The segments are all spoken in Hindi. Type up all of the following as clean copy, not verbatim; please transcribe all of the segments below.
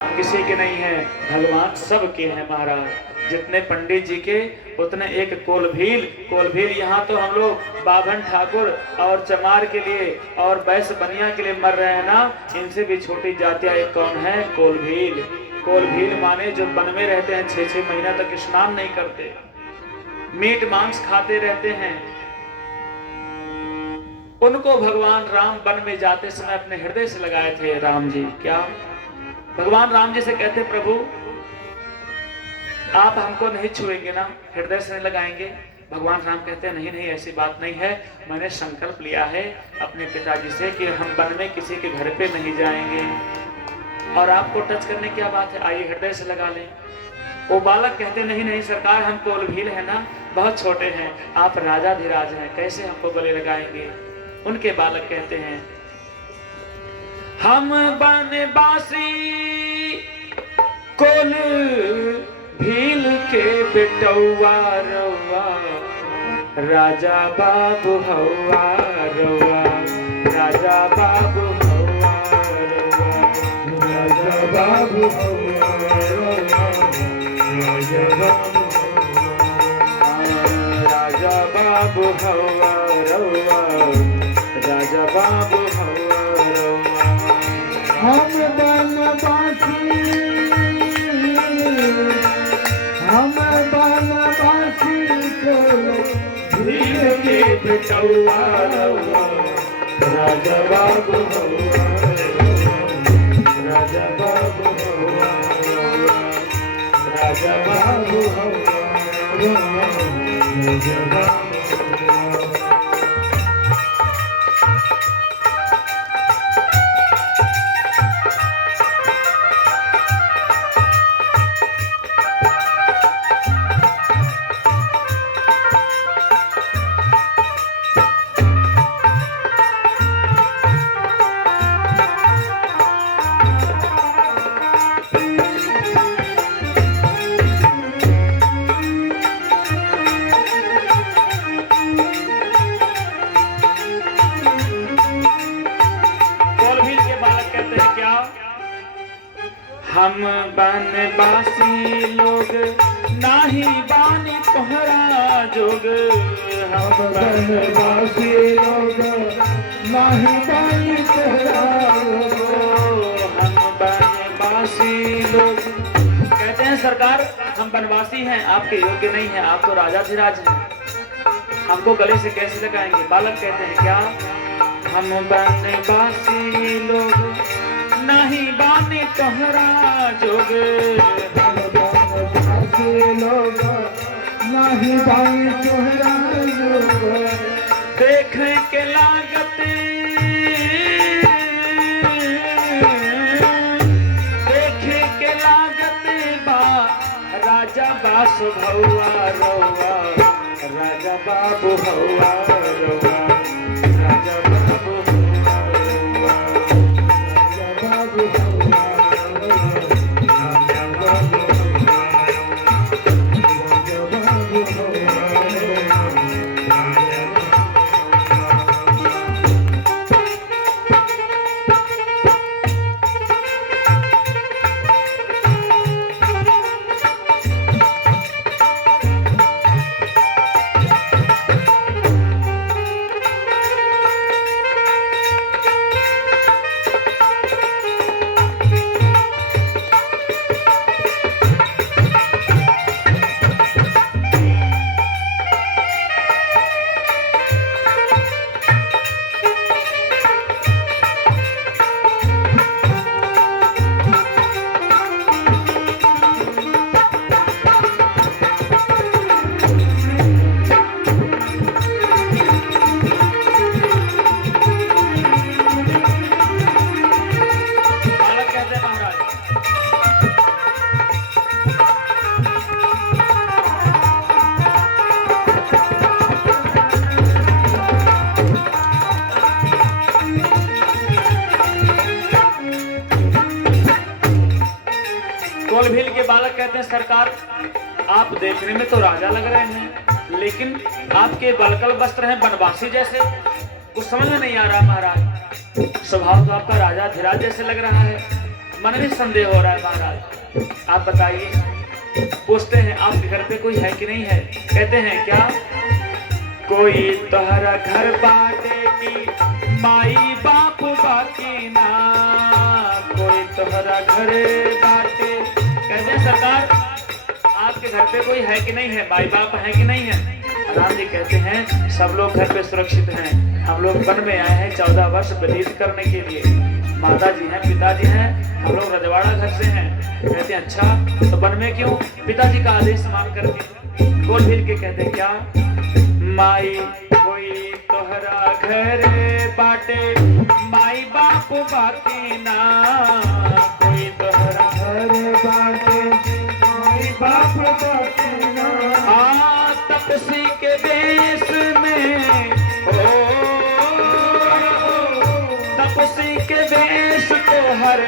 किसी के नहीं है, भगवान सबके हैं महाराज। जितने पंडित जी के उतने एक कोलभील यहाँ तो हम लोग बाभन ठाकुर और चमार के लिए और बैस बनिया के लिए मर रहे हैं ना। इनसे भी छोटी जातियां एक कौन है? कोलभील माने जो वन में रहते हैं, 6-6 महीना तक स्नान नहीं करते, मीट मांस खाते रहते हैं। उनको भगवान राम वन में जाते समय अपने हृदय से लगाए थे। राम जी क्या भगवान राम जी से कहते, प्रभु आप हमको नहीं छुएंगे ना, हृदय से नहीं लगाएंगे? भगवान राम कहते हैं नहीं नहीं, ऐसी बात नहीं है। मैंने संकल्प लिया है अपने पिताजी से कि हम वन में किसी के घर पे नहीं जाएंगे, और आपको टच करने क्या बात है, आइए हृदय से लगा लें। वो बालक कहते नहीं नहीं सरकार, हम कोलभील है ना, बहुत छोटे हैं, आप राजाधिराज हैं, कैसे हमको गले लगाएंगे? उनके बालक कहते हैं, हम बनवासी कोलभील के बेटौआ रउआ, राजा बाबू हौआ रउआ, राजा बाबू हौआ रउआ, राजा बाबू हौआ रउआ, राजा बाबू हौआ रउआ, राजा बाबू हौआ रउआ। हम बनवासी कोलभील के बेटौआ रउआ, राजा बाबू हौआ रउआ, राजा बाबू हौआ रउआ, राजा बाबू हौआ रउआ, राजा बाबू। हम बनवासी लोग नाही बानी तोहरा जोग, हम बनवासी लोग नाही बानी तोहरा जोग, हम बनवासी लोग। कहते हैं सरकार हम बनवासी हैं, आपके योग्य नहीं है, आप तो राजाधिराज हैं, हमको गले से कैसे लगाएंगे? बालक कहते हैं क्या? हम बनवासी लोग नहीं बानी तोहरा जोग, हम बनवासी लोग नाही बानी तोहरा जोग, देख के लागत बा राजा बासु भौआ रउआ, राजा बाबू हौआ रउआ, राजा बाबू हौआ रउआ, राजा बाबू हौआ रउआ, राजा बाबू हौआ, राजा बाबू हौआ रउआ, राजा कोलभील के बालक कहते हैं सरकार आप देखने में तो राजा लग रहे हैं, लेकिन आपके बलकल वस्त्र हैं बनवासी जैसे, कुछ समझ में नहीं आ रहा महाराज। स्वभाव तो आपका राजा धीराज जैसे लग रहा है। मन में संदेह हो रहा है महाराज, आप बताइए। पूछते हैं आपके घर पे कोई है कि नहीं है? कहते हैं क्या? कोई तोहरा घर बाटे की माई बाप बाकी ना, कोई तोहरा घर बाटे। कहते हैं सरकार आपके घर पे कोई है कि नहीं है, माई बाप है कि नहीं है? राम जी कहते हैं सब लोग घर पे सुरक्षित हैं, हम लोग वन में आए हैं 14 वर्ष व्यतीत करने के लिए। माता जी हैं, पिताजी हैं, हम लोग रजवाड़ा घर से हैं। कहते हैं अच्छा तो वन में क्यों? पिताजी का आदेश मान करके। गोल मिल के कहते हैं क्या? माई कोई तोहरा घर बाटे माई बाप बाकी ना, कोई तोहरा घर बाटे माई बाप बाकी ना। तपसी के देश में हो, तपसी के देश को हर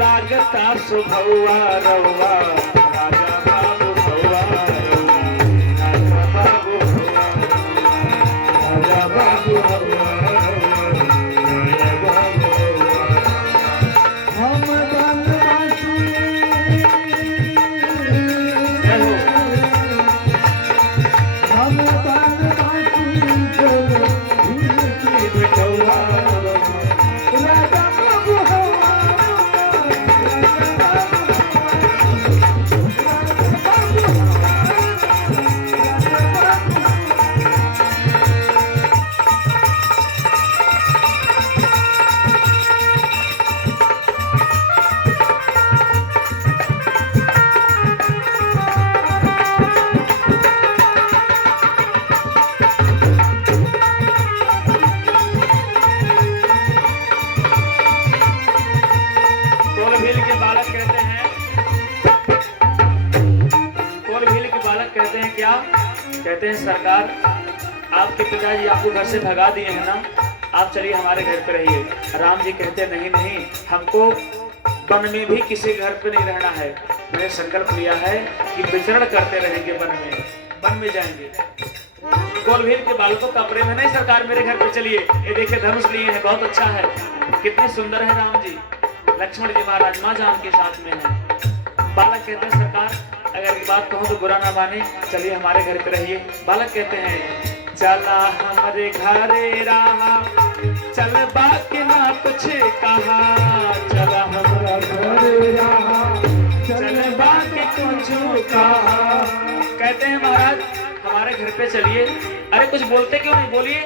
लागता सुभवा रवा, राजा बाबू भवा रवा, राजा बाबू भवा, राजा बाबू हवा, राजा बाबू हवा। हम बनवासी हम बनवासी चलो भील की बिटौला, राजा बाबू हवा, राजा कोलभील के बालक कहते हैं, कोलभील के बालक कहते हैं क्या? कहते हैं सरकार आपके पिताजी आपको घर से भगा दिए हैं ना, आप चलिए हमारे घर पे रहिए। राम जी कहते हैं नहीं नहीं, हमको वन में भी किसी घर पे नहीं रहना है। मैंने संकल्प लिया है कि विचरण करते रहेंगे वन में जाएंगे। कोलभील के बालकों का प्रेम है, नहीं सरकार मेरे घर पे चलिए, ये देखिए धनुष लिए हैं, बहुत अच्छा है, कितने सुंदर है राम जी। लक्ष्मण जी महाराज माँ जान के साथ में है। बालक कहते हैं सरकार अगर ये बात कहूँ तो बुरा ना माने, चलिए हमारे घर पे रहिए। बालक कहते हैं चला हमारे घरे रहा, चल बाकी ना कुछ कहा, चला हमारा घर रहा, चल बाकी कुछ कहा। कहते हैं महाराज हमारे घर पे चलिए। अरे कुछ बोलते क्यों नहीं, बोलिए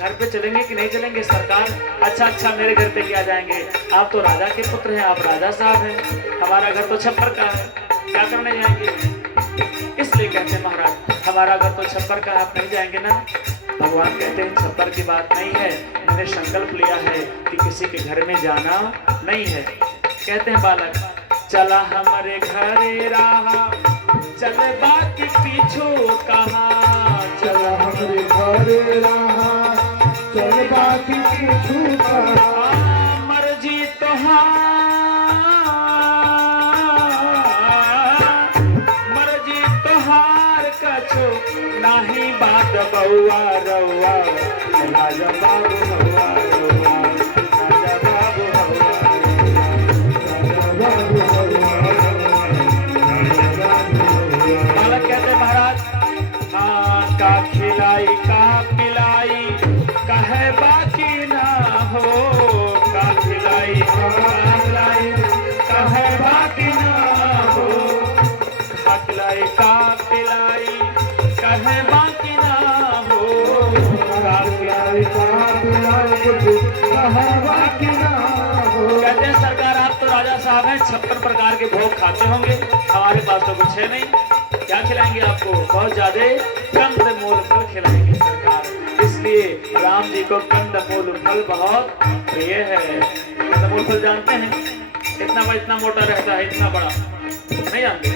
घर पे चलेंगे कि नहीं चलेंगे सरकार? अच्छा अच्छा मेरे घर पे क्या जाएंगे, आप तो राजा के पुत्र हैं, आप राजा साहब हैं, हमारा घर तो छप्पर का है, क्या करने जाएंगे? इसलिए कहते हैं महाराज हमारा घर तो छप्पर का, आप नहीं जाएंगे ना। भगवान कहते हैं छप्पर की बात नहीं है, मैंने संकल्प लिया है कि किसी के घर में जाना नहीं है। कहते हैं बालक चला हमारे घरे रहा, चल बाकी पीछू कहा, चल हमारे घर रहा, चल बाकी पीछू कहा। मर्जी तोहार, मर्जी तोहार कछो नाही बात बउआ रउआ, राजा बाबू भवा रउआ, राजा बाबू भवा, राजा बाबू हवा, राजा बाबू हवा। बालक कहते हैं महाराज हाँ का खिलाई का पिलाई कहे बाकी ना हो, का खिलाई का पिलाई कहे बाकी ना हो, का खिलाई का पिलाई कहे बाकी ना हो, का खिलाई कहते हैं सरकार आप तो राजा साहब हैं, 56 प्रकार के भोग खाते होंगे, हमारे पास तो कुछ है नहीं, क्या खिलाएंगे आपको? बहुत ज्यादा कंदमूल फल खिलाएंगे सरकार। इसलिए राम जी को कंदमूल फल बहुत प्रिय है। कंदमूल फल जानते हैं? इतना मोटा रहता है, इतना बड़ा नहीं जानते?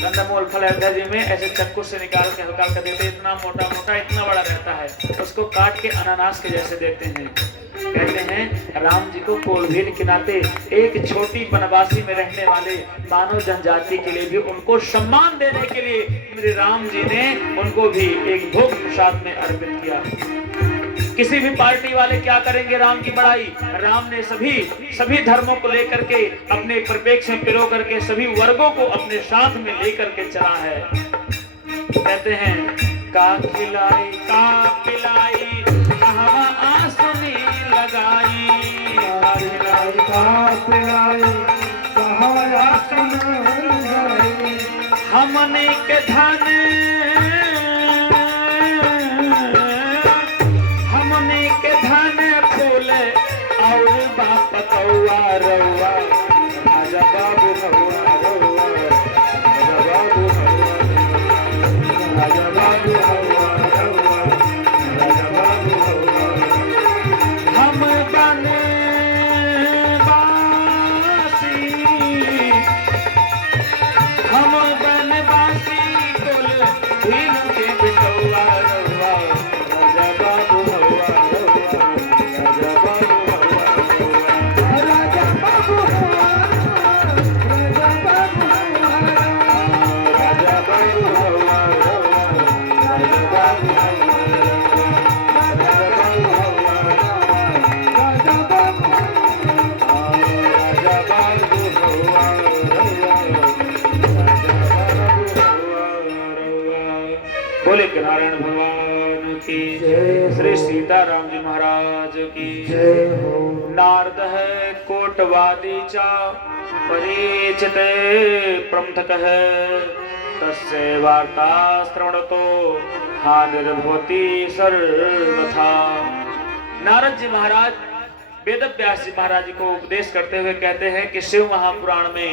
कंदमूल फल अयोध्या जी में ऐसे चाकू से निकाल के हल्का कर देते, इतना मोटा इतना बड़ा रहता है, उसको काट के अनानास के जैसे देते हैं। कहते हैं राम जी को कोलभील के नाते एक छोटी बनवासी में रहने वाले मानव जनजाति के लिए भी उनको सम्मान देने के लिए मेरे राम जी ने उनको भी एक भोग प्रसाद में अर्पित किया। किसी भी पार्टी वाले क्या करेंगे राम की बड़ाई। राम ने सभी धर्मों को लेकर के अपने परिप्रेक्ष्य में पिरो करके सभी वर्गों को अपने साथ में लेकर के चला है। कहते हैं का खिलाई कहवा आसनी लगाई, हमने के धन फूल और बाप कौआ रउआ, राजा बाबू हवा रउआ, राजा बाबू हवा, राजा बाबू हवा रउआ, राजा बाबू हवा। हम बनवासी कुल भीम के बिटौआ रउआ, राजा बाबू हवा रउआ, राजा बाबू हवा रउआ, राजा बाबू हवा, राजा बाबू हवा, राजा बाबू हवा रउआ, राजा बाबू हवा, राजा बाबू हवा, राजा बाबू, राजा बाबू हवा बोले कि नारायण भगवान की जय, श्री सीताराम जी महाराज की जय हो। नारद है कोटवादी चा परिचित प्रमथक है, तस्य वार्ता श्रवणतो हानिर्भवति सर्वथा। नारद जी महाराज वेद व्यास जी महाराज जी को उपदेश करते हुए कहते हैं कि शिव महापुराण में